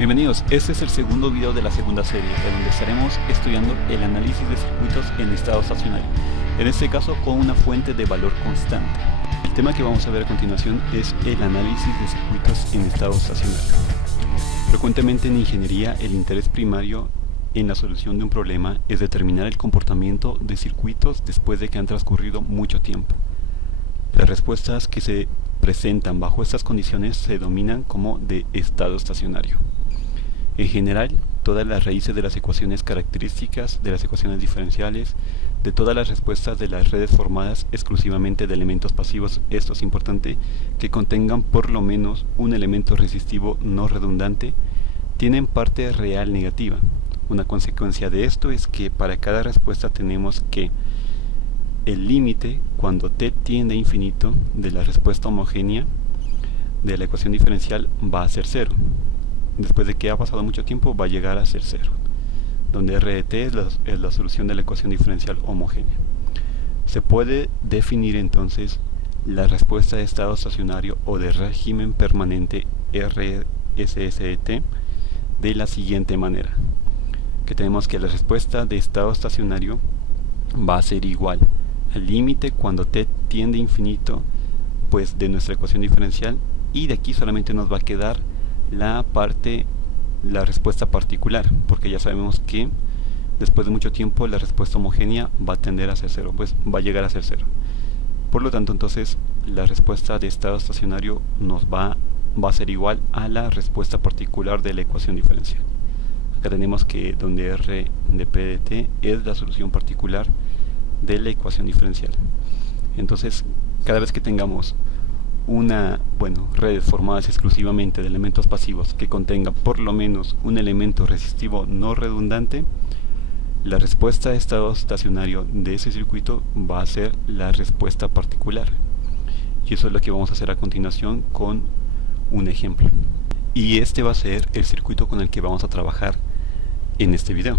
Bienvenidos, este es el segundo video de la segunda serie, en donde estaremos estudiando el análisis de circuitos en estado estacionario, en este caso con una fuente de valor constante. El tema que vamos a ver a continuación es el análisis de circuitos en estado estacionario. Frecuentemente en ingeniería el interés primario en la solución de un problema es determinar el comportamiento de circuitos después de que han transcurrido mucho tiempo. Las respuestas que se presentan bajo estas condiciones se denominan como de estado estacionario. En general, todas las raíces de las ecuaciones características, de las ecuaciones diferenciales, de todas las respuestas de las redes formadas exclusivamente de elementos pasivos, esto es importante, que contengan por lo menos un elemento resistivo no redundante, tienen parte real negativa. Una consecuencia de esto es que para cada respuesta tenemos que el límite, cuando t tiende a infinito, de la respuesta homogénea de la ecuación diferencial va a ser 0. Después de que ha pasado mucho tiempo va a llegar a ser 0, donde r de t es la solución de la ecuación diferencial homogénea. Se puede definir entonces la respuesta de estado estacionario o de régimen permanente RSS de t de la siguiente manera, que tenemos que la respuesta de estado estacionario va a ser igual al límite cuando t tiende a infinito pues de nuestra ecuación diferencial, y de aquí solamente nos va a quedar la respuesta particular, porque ya sabemos que después de mucho tiempo la respuesta homogénea va a tender a ser 0, pues va a llegar a ser 0. Por lo tanto, entonces la respuesta de estado estacionario va a ser igual a la respuesta particular de la ecuación diferencial. Acá tenemos que donde r de p de t es la solución particular de la ecuación diferencial. Entonces, cada vez que tengamos redes formadas exclusivamente de elementos pasivos que contengan por lo menos un elemento resistivo no redundante, la respuesta de estado estacionario de ese circuito va a ser la respuesta particular. Y eso es lo que vamos a hacer a continuación con un ejemplo. Y este va a ser el circuito con el que vamos a trabajar en este video.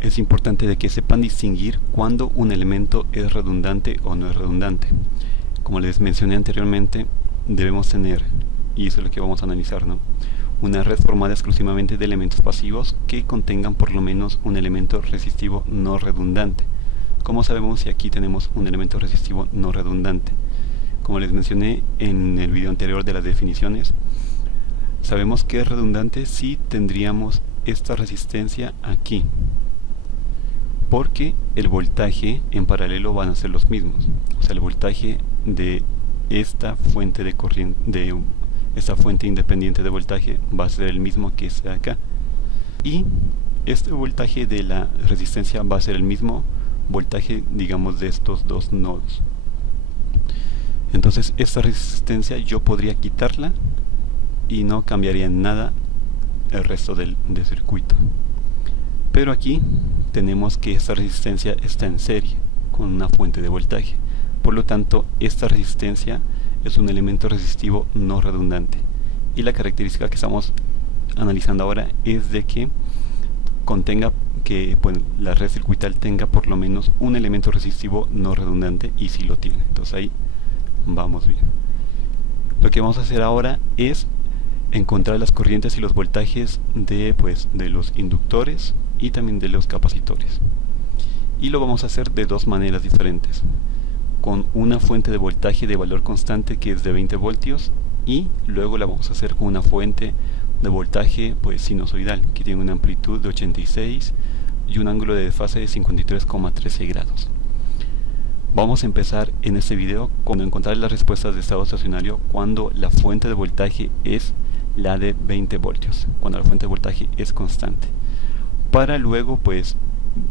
Es importante de que sepan distinguir cuando un elemento es redundante o no es redundante. Como les mencioné anteriormente, debemos tener, y eso es lo que vamos a analizar, ¿no?, una red formada exclusivamente de elementos pasivos que contengan por lo menos un elemento resistivo no redundante. ¿Cómo sabemos si aquí tenemos un elemento resistivo no redundante? Como les mencioné en el video anterior de las definiciones, sabemos que es redundante si tendríamos esta resistencia aquí, porque el voltaje en paralelo van a ser los mismos. O sea, el voltaje de esta fuente de corriente, de esta fuente independiente de voltaje, va a ser el mismo que este de acá, y este voltaje de la resistencia va a ser el mismo voltaje, digamos, de estos dos nodos. Entonces esta resistencia yo podría quitarla y no cambiaría en nada el resto del circuito. Pero aquí tenemos que esta resistencia está en serie con una fuente de voltaje. Por lo tanto, esta resistencia es un elemento resistivo no redundante. Y la característica que estamos analizando ahora es de que la red circuital tenga por lo menos un elemento resistivo no redundante, y sí lo tiene. Entonces ahí vamos bien. Lo que vamos a hacer ahora es encontrar las corrientes y los voltajes de los inductores y también de los capacitores. Y lo vamos a hacer de dos maneras diferentes: con una fuente de voltaje de valor constante que es de 20 voltios, y luego la vamos a hacer con una fuente de voltaje sinusoidal que tiene una amplitud de 86 y un ángulo de desfase de 53,13 grados. Vamos a empezar en este video con encontrar las respuestas de estado estacionario cuando la fuente de voltaje es la de 20 voltios, cuando la fuente de voltaje es constante, para luego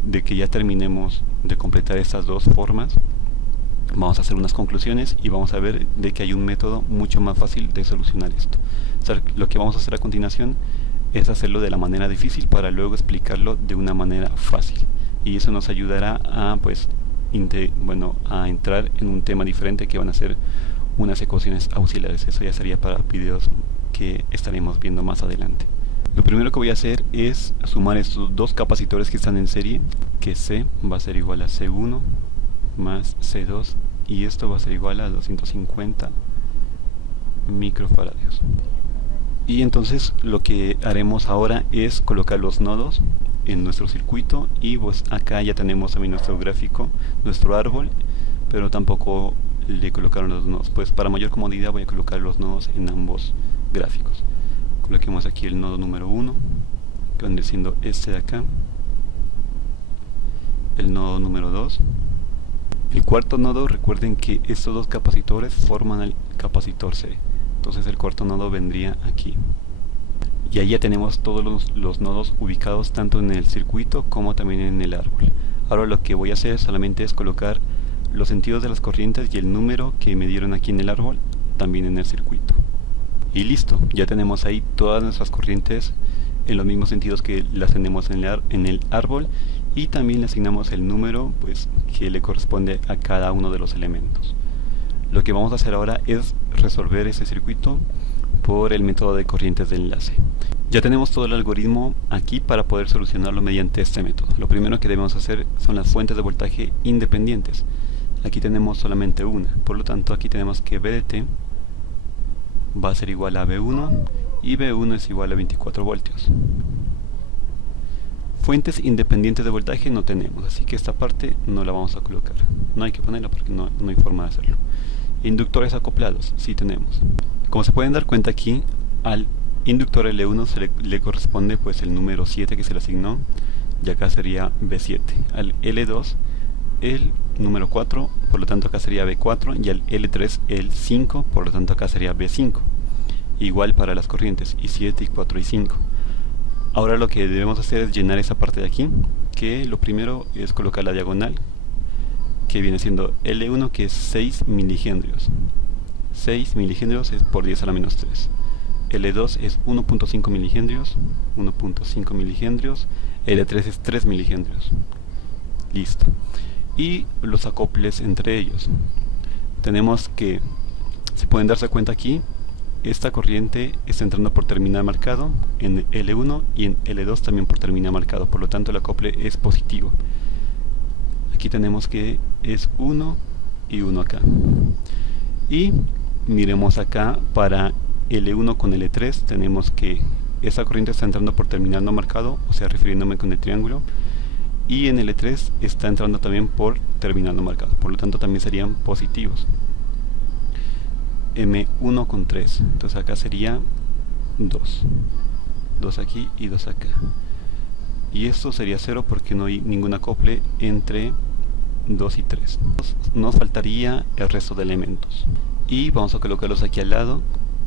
de que ya terminemos de completar estas dos formas, vamos a hacer unas conclusiones y vamos a ver de que hay un método mucho más fácil de solucionar esto. O sea, lo que vamos a hacer a continuación es hacerlo de la manera difícil para luego explicarlo de una manera fácil, y eso nos ayudará a a entrar en un tema diferente, que van a ser unas ecuaciones auxiliares. Eso ya sería para videos que estaremos viendo más adelante. Lo primero que voy a hacer es sumar estos dos capacitores que están en serie, que C va a ser igual a C1 más C2, y esto va a ser igual a 250 microfaradios. Y entonces lo que haremos ahora es colocar los nodos en nuestro circuito, y pues acá ya tenemos también nuestro gráfico, nuestro árbol, pero tampoco le colocaron los nodos. Pues para mayor comodidad voy a colocar los nodos en ambos gráficos. Coloquemos aquí el nodo número 1, que vendría siendo este de acá, el nodo número 2. El cuarto nodo, recuerden que estos dos capacitores forman el capacitor C, entonces el cuarto nodo vendría aquí. Y ahí ya tenemos todos los nodos ubicados tanto en el circuito como también en el árbol. Ahora lo que voy a hacer solamente es colocar los sentidos de las corrientes y el número que me dieron aquí en el árbol también en el circuito. Y listo, ya tenemos ahí todas nuestras corrientes en los mismos sentidos que las tenemos en el árbol, y también le asignamos el número pues que le corresponde a cada uno de los elementos. Lo que vamos a hacer ahora es resolver ese circuito por el método de corrientes de enlace. Ya tenemos todo el algoritmo aquí para poder solucionarlo mediante este método. Lo primero que debemos hacer son las fuentes de voltaje independientes. Aquí tenemos solamente una, por lo tanto aquí tenemos que V de T va a ser igual a V1 y V1 es igual a 24 voltios. Fuentes independientes de voltaje no tenemos, así que esta parte no la vamos a colocar. No hay que ponerla porque no hay forma de hacerlo. Inductores acoplados, sí tenemos. Como se pueden dar cuenta aquí, al inductor L1 le corresponde pues el número 7 que se le asignó, y acá sería B7. Al L2 el número 4, por lo tanto acá sería B4, y al L3 el 5, por lo tanto acá sería B5. Igual para las corrientes I7, I4 y 5. Ahora lo que debemos hacer es llenar esa parte de aquí, que lo primero es colocar la diagonal, que viene siendo L1, que es 6 milihenrios. 6 milihenrios es por 10 a la menos 3. L2 es 1.5 milihenrios, 1.5 milihenrios. L3 es 3 milihenrios. Listo. Y los acoples entre ellos. Tenemos que, si pueden darse cuenta aquí, esta corriente está entrando por terminal marcado en L1 y en L2 también por terminal marcado, por lo tanto el acople es positivo. Aquí tenemos que es 1 y 1 acá. Y miremos acá para L1 con L3, tenemos que esa corriente está entrando por terminal no marcado, o sea refiriéndome con el triángulo, y en L3 está entrando también por terminal no marcado, por lo tanto también serían positivos. M1 con 3, entonces acá sería 2 aquí y 2 acá, y esto sería 0 porque no hay ningún acople entre 2 y 3. Nos faltaría el resto de elementos y vamos a colocarlos aquí al lado.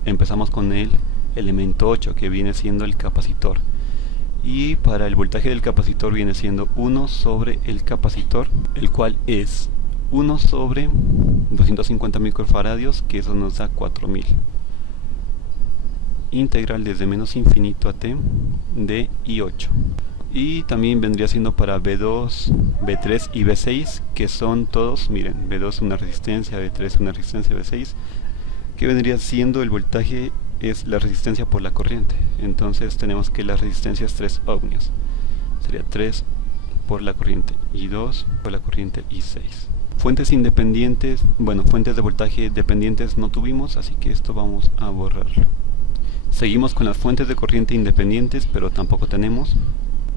Empezamos con el elemento 8, que viene siendo el capacitor, y para el voltaje del capacitor viene siendo 1 sobre el capacitor, el cual es 1 sobre 250 microfaradios, que eso nos da 4000. Integral desde menos infinito a t de I8. Y también vendría siendo para B2, B3 y B6, que son todos, miren, B2 una resistencia, B3 una resistencia, B6, que vendría siendo el voltaje es la resistencia por la corriente. Entonces tenemos que la resistencia es 3 ohmios. Sería 3 por la corriente y 2 por la corriente y 6. Fuentes independientes, bueno, fuentes de voltaje dependientes no tuvimos, así que esto vamos a borrarlo. Seguimos con las fuentes de corriente independientes, pero tampoco tenemos.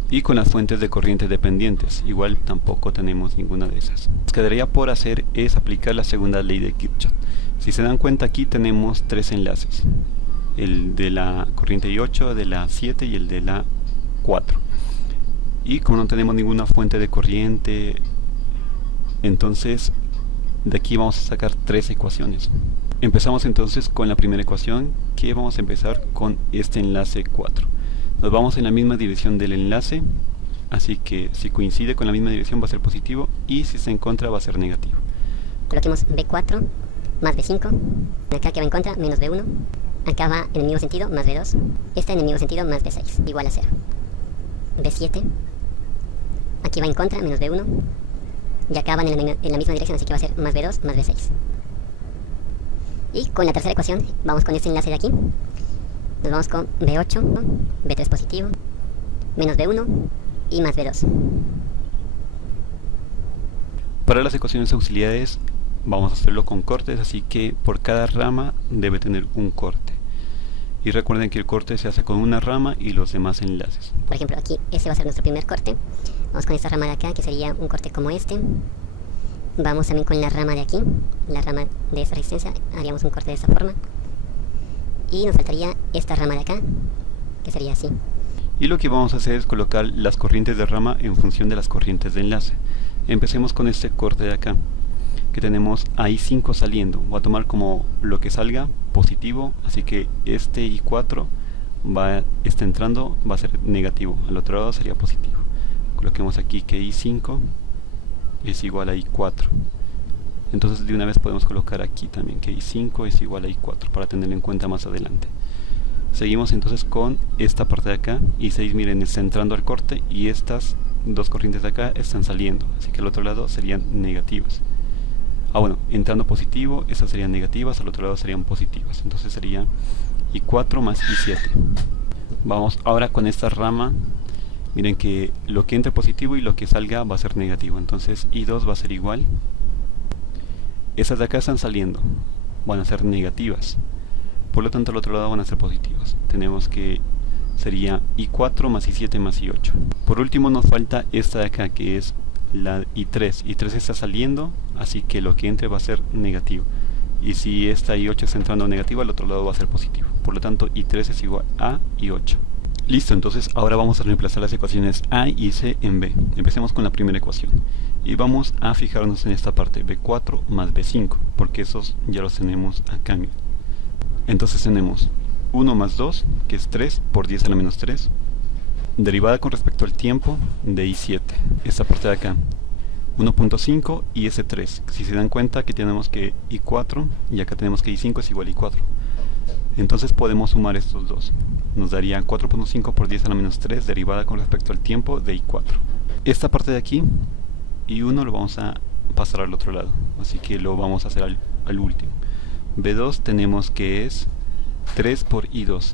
Y con las fuentes de corriente dependientes, igual tampoco tenemos ninguna de esas. Lo que quedaría por hacer es aplicar la segunda ley de Kirchhoff. Si se dan cuenta, aquí tenemos tres enlaces. El de la corriente I8, de la 7 y el de la 4. Y como no tenemos ninguna fuente de corriente, entonces de aquí vamos a sacar tres ecuaciones. Empezamos entonces con la primera ecuación, que vamos a empezar con este enlace 4. Nos vamos en la misma dirección del enlace, así que si coincide con la misma dirección va a ser positivo, y si está en contra va a ser negativo. Coloquemos B4 más B5, acá que va en contra menos B1, acá va en el mismo sentido más B2, esta en el mismo sentido más B6, igual a 0. B7, aquí va en contra menos B1, y acá van en la misma dirección, así que va a ser más B2 más B6. Y con la tercera ecuación, vamos con este enlace de aquí, nos vamos con B8, B3 positivo, menos B1 y más B2. Para las ecuaciones auxiliares vamos a hacerlo con cortes, así que por cada rama debe tener un corte. Y recuerden que el corte se hace con una rama y los demás enlaces. Por ejemplo, aquí ese va a ser nuestro primer corte. Vamos con esta rama de acá, que sería un corte como este. Vamos también con la rama de aquí, la rama de esta resistencia, haríamos un corte de esta forma. Y nos faltaría esta rama de acá, que sería así. Y lo que vamos a hacer es colocar las corrientes de rama en función de las corrientes de enlace. Empecemos con este corte de acá, que tenemos a I5 saliendo. Voy a tomar como lo que salga positivo, así que este I4 está entrando, va a ser negativo, al otro lado sería positivo. Coloquemos aquí que I5 es igual a I4. Entonces de una vez podemos colocar aquí también que I5 es igual a I4 para tenerlo en cuenta más adelante. Seguimos entonces con esta parte de acá. I6, miren, está entrando al corte y estas dos corrientes de acá están saliendo, así que al otro lado serían negativas. Bueno, entrando positivo, estas serían negativas, al otro lado serían positivas. Entonces sería I4 más I7. Vamos ahora con esta rama. Miren que lo que entre positivo y lo que salga va a ser negativo. Entonces I2 va a ser igual. Estas de acá están saliendo, van a ser negativas. Por lo tanto al otro lado van a ser positivas. Tenemos que sería I4 más I7 más I8. Por último nos falta esta de acá, que es la I3. I3 está saliendo, así que lo que entre va a ser negativo. Y si esta I8 está entrando negativo, al otro lado va a ser positivo. Por lo tanto I3 es igual a I8. Listo, entonces ahora vamos a reemplazar las ecuaciones A y C en B. Empecemos con la primera ecuación. Y vamos a fijarnos en esta parte, B4 más B5, porque esos ya los tenemos acá. Entonces tenemos 1 más 2, que es 3 por 10 a la menos 3. Derivada con respecto al tiempo de I7. Esta parte de acá. 1.5 y S3. Si se dan cuenta que tenemos que I4 y acá tenemos que I5 es igual a I4. Entonces podemos sumar estos dos. Nos daría 4.5 por 10 a la menos 3 derivada con respecto al tiempo de I4. Esta parte de aquí, I1 lo vamos a pasar al otro lado. Así que lo vamos a hacer al último. B2 tenemos que es 3 por I2.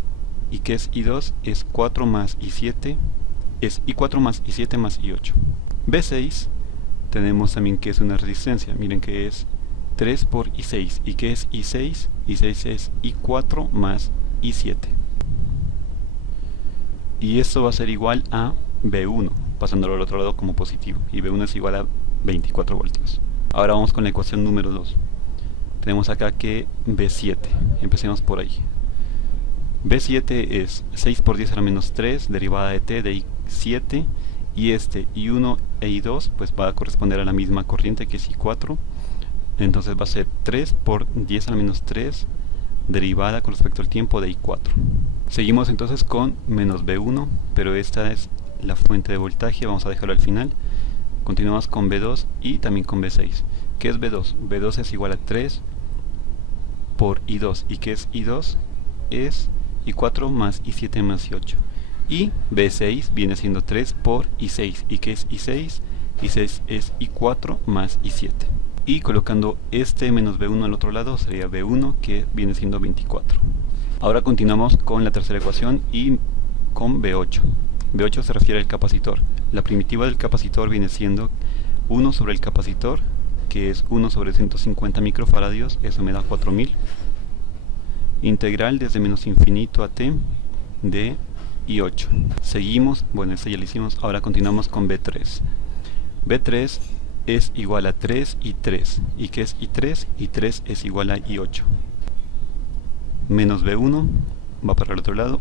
¿Y qué es I2? Es 4 más I7. Es I4 más I7 más I8. B6 tenemos también que es una resistencia. Miren que es 3 por I6. ¿Y qué es I6? I6 es I4 más I7. Y esto va a ser igual a B1, pasándolo al otro lado como positivo. Y B1 es igual a 24 voltios. Ahora vamos con la ecuación número 2. Tenemos acá que B7. Empecemos por ahí. B7 es 6 por 10 a la menos 3, derivada de T de I7. Y este I1 e I2 pues va a corresponder a la misma corriente que es I4. Entonces va a ser 3 por 10 a la menos 3 derivada con respecto al tiempo de I4. Seguimos entonces con menos B1, pero esta es la fuente de voltaje, vamos a dejarlo al final. Continuamos con B2 y también con B6. ¿Qué es B2? B2 es igual a 3 por I2. ¿Y qué es I2? Es I4 más I7 más I8. Y B6 viene siendo 3 por I6. ¿Y qué es I6? I6 es I4 más I7. Y colocando este menos B1 al otro lado sería B1, que viene siendo 24. Ahora continuamos con la tercera ecuación y con B8. B8 se refiere al capacitor. La primitiva del capacitor viene siendo 1 sobre el capacitor, que es 1 sobre 150 microfaradios, eso me da 4000. Integral desde menos infinito a t de I8. Seguimos, bueno, esto ya lo hicimos, ahora continuamos con B3. B3 es igual a 3 y 3. ¿Y qué es I3? I3 es igual a I8. Menos B1 va para el otro lado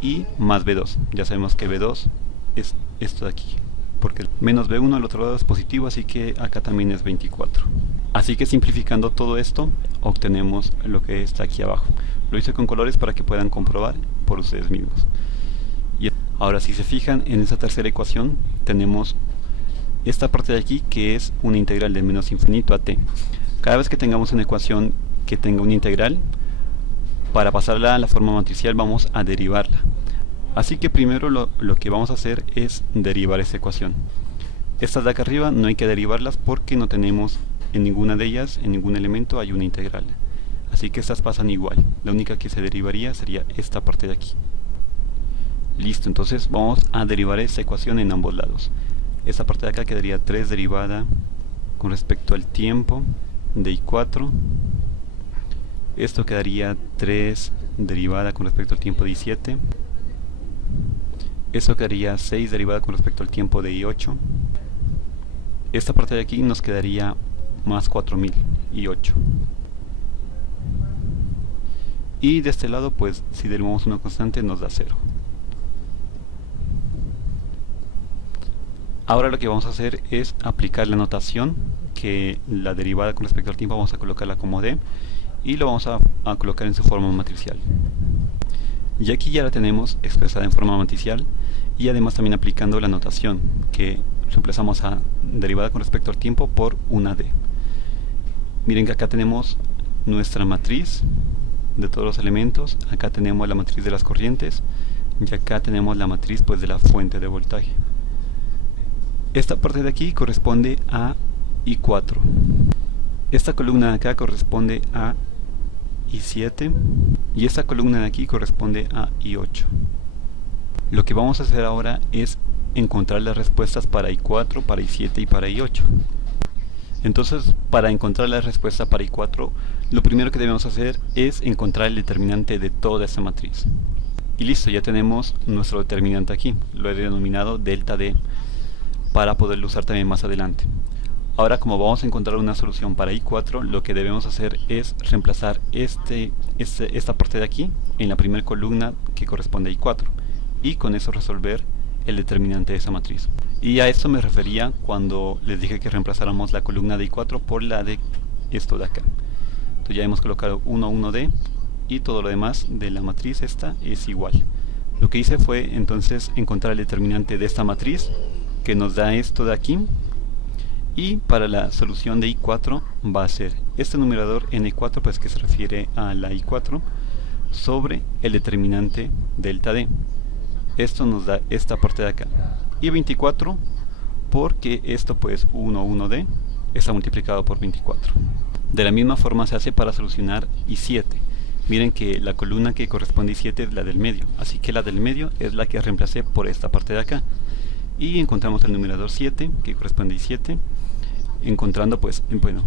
y más B2. Ya sabemos que B2 es esto de aquí, porque menos B1 al otro lado es positivo, así que acá también es 24. Así que simplificando todo esto, obtenemos lo que está aquí abajo. Lo hice con colores para que puedan comprobar por ustedes mismos. Y ahora si se fijan en esa tercera ecuación, tenemos esta parte de aquí que es una integral de menos infinito a t. Cada vez que tengamos una ecuación que tenga una integral, para pasarla a la forma matricial vamos a derivarla. Así que primero lo que vamos a hacer es derivar esta ecuación. Estas de acá arriba no hay que derivarlas porque no tenemos en ninguna de ellas, en ningún elemento hay una integral. Así que estas pasan igual. La única que se derivaría sería esta parte de aquí. Listo, entonces vamos a derivar esta ecuación en ambos lados. Esta parte de acá quedaría 3 derivada con respecto al tiempo de I4 Esto quedaría 3 derivada con respecto al tiempo de i7. Esto quedaría 6 derivada con respecto al tiempo de i8. Esta parte de aquí nos quedaría más 4000 i8. Y de este lado, pues si derivamos una constante nos da 0. Ahora lo que vamos a hacer es aplicar la notación, que la derivada con respecto al tiempo vamos a colocarla como d y lo vamos a colocar en su forma matricial. Y aquí ya la tenemos expresada en forma matricial y además también aplicando la notación, que reemplazamos a derivada con respecto al tiempo por una d. Miren que acá tenemos nuestra matriz de todos los elementos, acá tenemos la matriz de las corrientes y acá tenemos la matriz pues de la fuente de voltaje. Esta parte de aquí corresponde a I4. Esta columna de acá corresponde a I7 y esta columna de aquí corresponde a I8. Lo que vamos a hacer ahora es encontrar las respuestas para I4, para I7 y para I8. Entonces, para encontrar la respuesta para I4, lo primero que debemos hacer es encontrar el determinante de toda esta matriz. Y listo, ya tenemos nuestro determinante aquí. Lo he denominado delta D para poderlo usar también más adelante. Ahora, como vamos a encontrar una solución para I4, lo que debemos hacer es reemplazar esta parte de aquí en la primera columna que corresponde a I4 y con eso resolver el determinante de esa matriz. Y a esto me refería cuando les dije que reemplazáramos la columna de I4 por la de esto de acá. Entonces ya hemos colocado 1, 1D y todo lo demás de la matriz esta es igual. Lo que hice fue entonces encontrar el determinante de esta matriz que nos da esto de aquí, y para la solución de I4 va a ser este numerador n4, pues que se refiere a la I4, sobre el determinante delta D. Esto nos da esta parte de acá. Y 24 porque esto pues 1, 1D está multiplicado por 24. De la misma forma se hace para solucionar I7. Miren que la columna que corresponde a I7 es la del medio, así que la del medio es la que reemplacé por esta parte de acá. Y encontramos el numerador 7 que corresponde a I7, encontrando pues, bueno,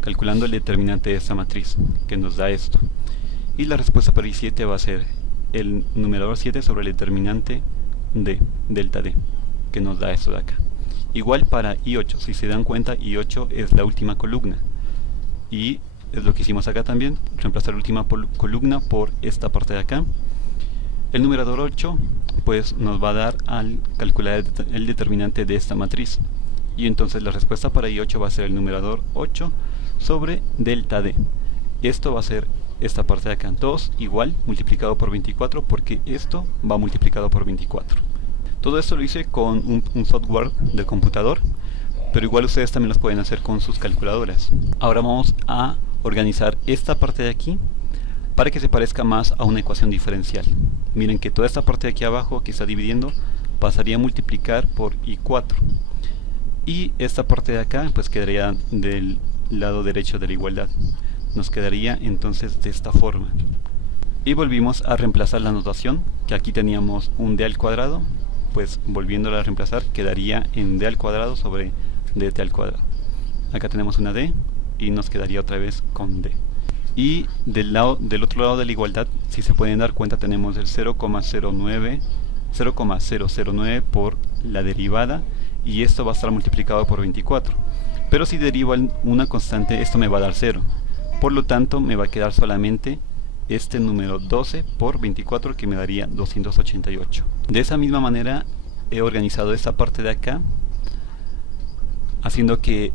calculando el determinante de esta matriz que nos da esto. Y la respuesta para I7 va a ser el numerador 7 sobre el determinante de delta D que nos da esto de acá. Igual para I8, si se dan cuenta, I8 es la última columna y es lo que hicimos acá también, reemplazar la última columna por esta parte de acá. El numerador 8 pues nos va a dar al calcular el determinante de esta matriz, y entonces la respuesta para I8 va a ser el numerador 8 sobre delta D. Esto va a ser esta parte de acá, 2 igual multiplicado por 24 porque esto va multiplicado por 24. Todo esto lo hice con un software del computador, pero igual ustedes también los pueden hacer con sus calculadoras. Ahora vamos a organizar esta parte de aquí para que se parezca más a una ecuación diferencial. Miren que toda esta parte de aquí abajo que está dividiendo pasaría a multiplicar por I4. Y esta parte de acá pues quedaría del lado derecho de la igualdad. Nos quedaría entonces de esta forma. Y volvimos a reemplazar la notación, que aquí teníamos un d al cuadrado, pues volviéndola a reemplazar quedaría en d al cuadrado sobre dt al cuadrado. Acá tenemos una d y nos quedaría otra vez con d. Y del otro lado de la igualdad, si se pueden dar cuenta, tenemos el 0,009 por la derivada, y esto va a estar multiplicado por 24. Pero si derivo una constante, esto me va a dar 0. Por lo tanto, me va a quedar solamente este número 12 por 24, que me daría 288. De esa misma manera he organizado esta parte de acá, haciendo que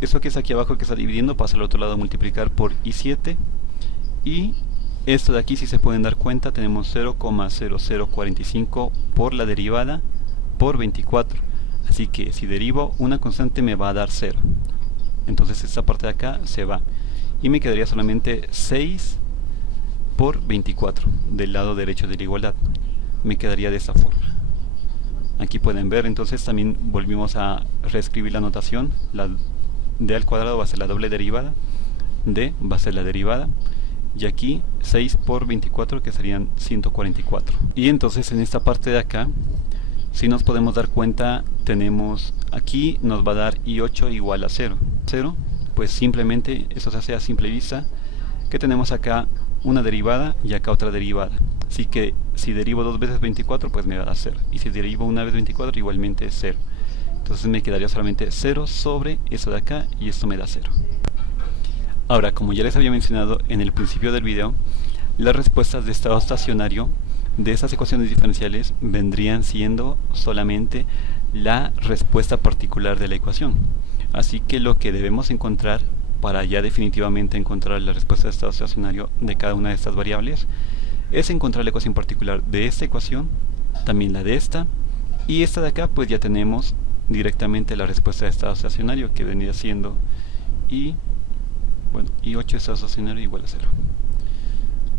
eso que es aquí abajo que está dividiendo pasa al otro lado a multiplicar por I7, y esto de aquí, si se pueden dar cuenta, tenemos 0,0045 por la derivada por 24, así que si derivo una constante me va a dar 0. Entonces esta parte de acá se va y me quedaría solamente 6 por 24 del lado derecho de la igualdad. Me quedaría de esta forma. Aquí pueden ver, entonces también volvimos a reescribir la notación. La d al cuadrado va a ser la doble derivada, d va a ser la derivada, y aquí 6 por 24 que serían 144. Y entonces en esta parte de acá, si nos podemos dar cuenta, tenemos aquí nos va a dar I8 igual a 0. 0, pues simplemente eso se hace a simple vista. que tenemos acá una derivada y acá otra derivada. Así que si derivo 2 veces 24, pues me va a dar 0. Y si derivo una vez 24, igualmente es 0. Entonces me quedaría solamente 0 sobre eso de acá, y esto me da 0. Ahora, como ya les había mencionado en el principio del video, las respuestas de estado estacionario de estas ecuaciones diferenciales vendrían siendo solamente la respuesta particular de la ecuación. Así que lo que debemos encontrar para ya definitivamente encontrar la respuesta de estado estacionario de cada una de estas variables es encontrar la ecuación particular de esta ecuación, también la de esta, y esta de acá pues ya tenemos directamente la respuesta de estado estacionario, que vendría siendo I8 de estado estacionario igual a 0.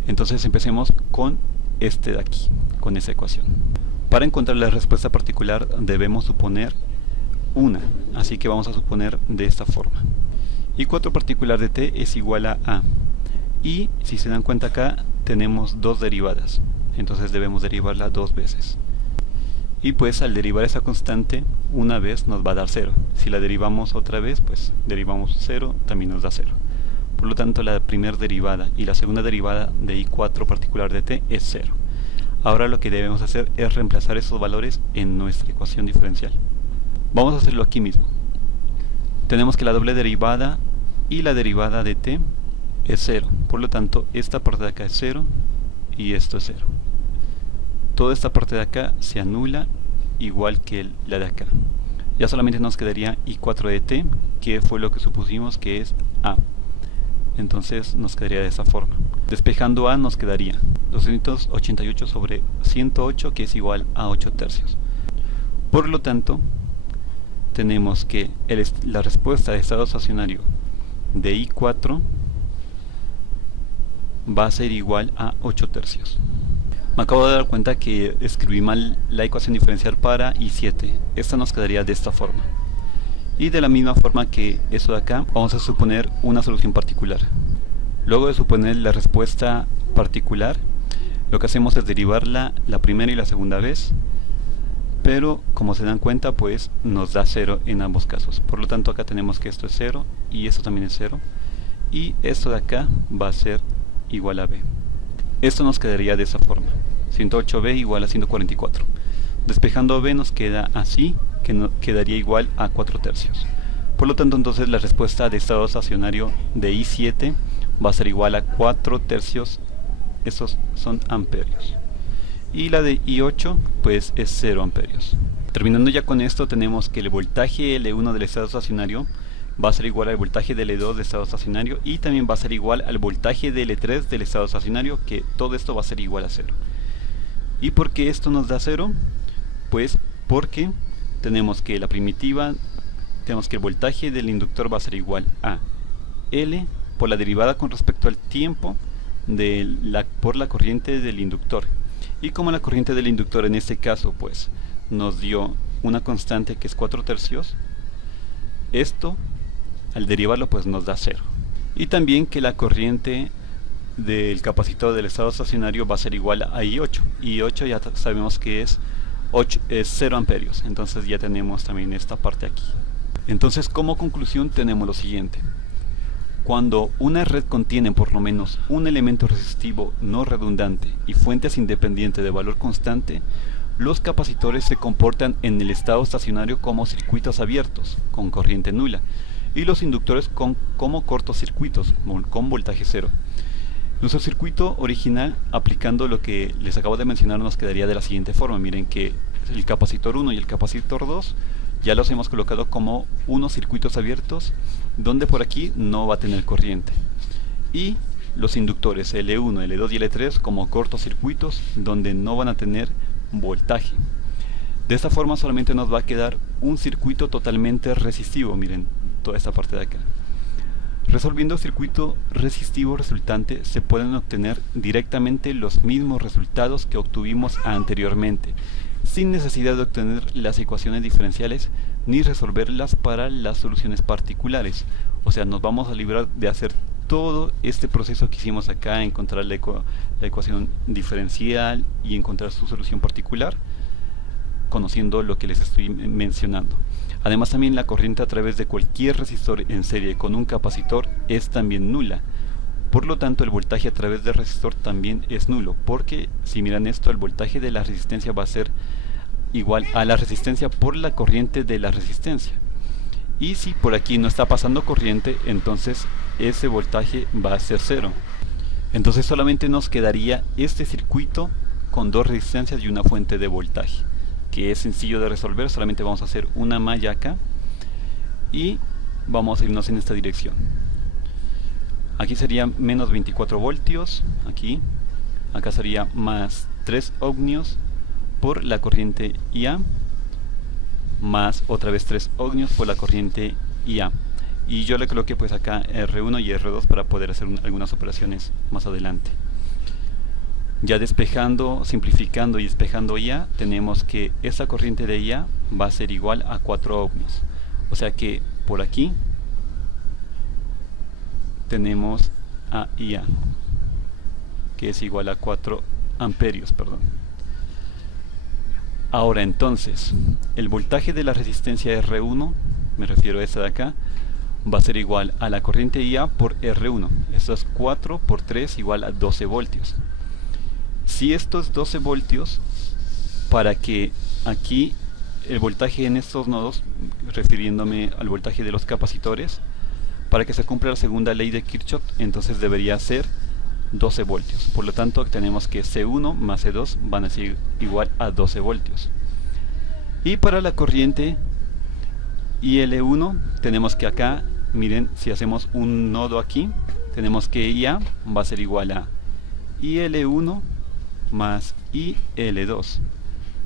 Entonces empecemos con este de aquí, con esa ecuación. Para encontrar la respuesta particular debemos suponer una, así que vamos a suponer de esta forma. I4 particular de t es igual a A, y si se dan cuenta acá tenemos dos derivadas, entonces debemos derivarla dos veces. Y pues al derivar esa constante una vez nos va a dar 0. Si la derivamos otra vez, pues derivamos 0, también nos da 0. Por lo tanto, la primera derivada y la segunda derivada de I4 particular de t es 0. Ahora lo que debemos hacer es reemplazar esos valores en nuestra ecuación diferencial. Vamos a hacerlo aquí mismo. Tenemos que la doble derivada y la derivada de t es 0. Por lo tanto, esta parte de acá es 0 y esto es 0. Toda esta parte de acá se anula, igual que la de acá. Ya solamente nos quedaría I4 de t, que fue lo que supusimos que es A. Entonces nos quedaría de esa forma. Despejando A nos quedaría 288 sobre 108, que es igual a 8 tercios. Por lo tanto, tenemos que la respuesta de estado estacionario de I4 va a ser igual a 8 tercios. Me acabo de dar cuenta que escribí mal la ecuación diferencial para I7. Esta nos quedaría de esta forma. Y de la misma forma que eso de acá, vamos a suponer una solución particular. Luego de suponer la respuesta particular, lo que hacemos es derivarla la primera y la segunda vez, pero como se dan cuenta, pues nos da 0 en ambos casos. Por lo tanto, acá tenemos que esto es 0 y esto también es 0, y esto de acá va a ser igual a b. Esto nos quedaría de esa forma: 108b igual a 144. Despejando b nos queda así, que quedaría igual a 4 tercios. Por lo tanto, entonces la respuesta de estado estacionario de I7 va a ser igual a 4 tercios, esos son amperios. Y la de I8 pues es 0 amperios. Terminando ya con esto, tenemos que el voltaje L1 del estado estacionario va a ser igual al voltaje de L2 del estado estacionario, y también va a ser igual al voltaje de L3 del estado estacionario, que todo esto va a ser igual a 0. ¿Y por qué esto nos da 0? Pues porque tenemos que la primitiva, tenemos que el voltaje del inductor va a ser igual a L por la derivada con respecto al tiempo por la corriente del inductor. Y como la corriente del inductor en este caso pues nos dio una constante que es 4 tercios, esto al derivarlo pues nos da 0. Y también que la corriente del capacitor del estado estacionario va a ser igual a I8. I8 ya sabemos que es 0 amperios. Entonces ya tenemos también esta parte aquí. Entonces, como conclusión tenemos lo siguiente: cuando una red contiene por lo menos un elemento resistivo no redundante y fuentes independientes de valor constante, los capacitores se comportan en el estado estacionario como circuitos abiertos con corriente nula, y los inductores como cortocircuitos con voltaje 0. Nuestro circuito original, aplicando lo que les acabo de mencionar, nos quedaría de la siguiente forma. Miren que el capacitor 1 y el capacitor 2 ya los hemos colocado como unos circuitos abiertos, donde por aquí no va a tener corriente, y los inductores L1, L2 y L3 como cortocircuitos, donde no van a tener voltaje. De esta forma solamente nos va a quedar un circuito totalmente resistivo. Miren toda esta parte de acá. Resolviendo el circuito resistivo resultante se pueden obtener directamente los mismos resultados que obtuvimos anteriormente, sin necesidad de obtener las ecuaciones diferenciales ni resolverlas para las soluciones particulares. O sea, nos vamos a librar de hacer todo este proceso que hicimos acá, encontrar la ecuación diferencial y encontrar su solución particular, conociendo lo que les estoy mencionando. Además, también la corriente a través de cualquier resistor en serie con un capacitor es también nula, Por lo tanto, el voltaje a través del resistor también es nulo, porque si miran esto, el voltaje de la resistencia va a ser igual a la resistencia por la corriente de la resistencia. Y si por aquí no está pasando corriente, entonces ese voltaje va a ser cero. Entonces solamente nos quedaría este circuito con dos resistencias y una fuente de voltaje, que es sencillo de resolver. Solamente vamos a hacer una malla acá y vamos a irnos en esta dirección. Aquí sería menos 24 voltios, aquí, acá sería más 3 ohmios por la corriente IA, más otra vez 3 ohmios por la corriente IA. Y yo le coloqué pues acá R1 y R2 para poder hacer algunas operaciones más adelante. Ya despejando, simplificando y despejando IA, tenemos que esa corriente de IA va a ser igual a 4 ohmios. O sea que por aquí tenemos a IA, que es igual a 4 amperios, perdón. Ahora entonces, el voltaje de la resistencia R1, me refiero a esta de acá, va a ser igual a la corriente IA por R1. Esto es 4 por 3 igual a 12 voltios. Si esto es 12 voltios, para que aquí el voltaje en estos nodos, refiriéndome al voltaje de los capacitores, para que se cumpla la segunda ley de Kirchhoff, entonces debería ser 12 voltios. Por lo tanto, tenemos que C1 más C2 van a ser igual a 12 voltios. Y para la corriente IL1, tenemos que acá, miren, si hacemos un nodo aquí, tenemos que IA va a ser igual a IL1 más IL2.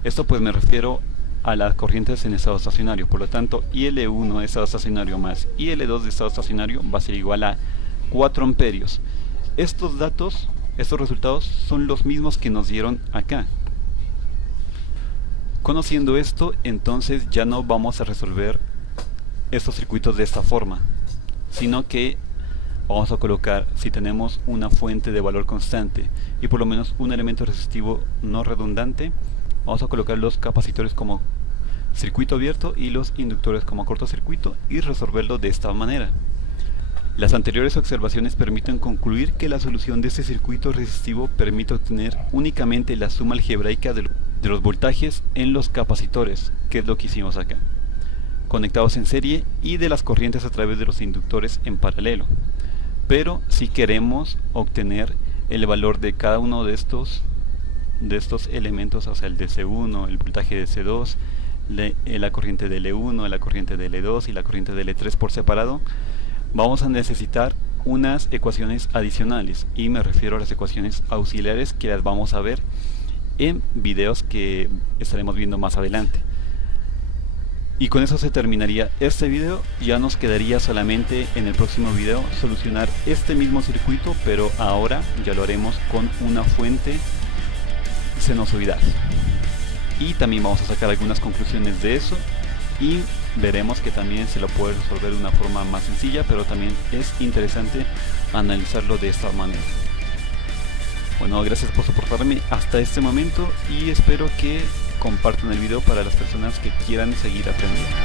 Esto pues me refiero a las corrientes en estado estacionario. Por lo tanto, IL1 de estado estacionario más IL2 de estado estacionario va a ser igual a 4 amperios. Estos datos, estos resultados son los mismos que nos dieron acá. Conociendo esto, entonces ya no vamos a resolver estos circuitos de esta forma, sino que vamos a colocar, si tenemos una fuente de valor constante y por lo menos un elemento resistivo no redundante, vamos a colocar los capacitores como circuito abierto y los inductores como cortocircuito y resolverlo de esta manera. Las anteriores observaciones permiten concluir que la solución de este circuito resistivo permite obtener únicamente la suma algebraica de los voltajes en los capacitores, que es lo que hicimos acá, conectados en serie, y de las corrientes a través de los inductores en paralelo. Pero si queremos obtener el valor de cada uno de estos elementos, o sea el de C1, el voltaje de C2, la corriente de L1, la corriente de L2 y la corriente de L3 por separado, vamos a necesitar unas ecuaciones adicionales, y me refiero a las ecuaciones auxiliares, que las vamos a ver en videos que estaremos viendo más adelante. Y con eso se terminaría este video. Ya nos quedaría solamente en el próximo video solucionar este mismo circuito, pero ahora ya lo haremos con una fuente sinusoidal. Y también vamos a sacar algunas conclusiones de eso, y veremos que también se lo puede resolver de una forma más sencilla, pero también es interesante analizarlo de esta manera. Bueno, gracias por soportarme hasta este momento y espero que compartan el video para las personas que quieran seguir aprendiendo.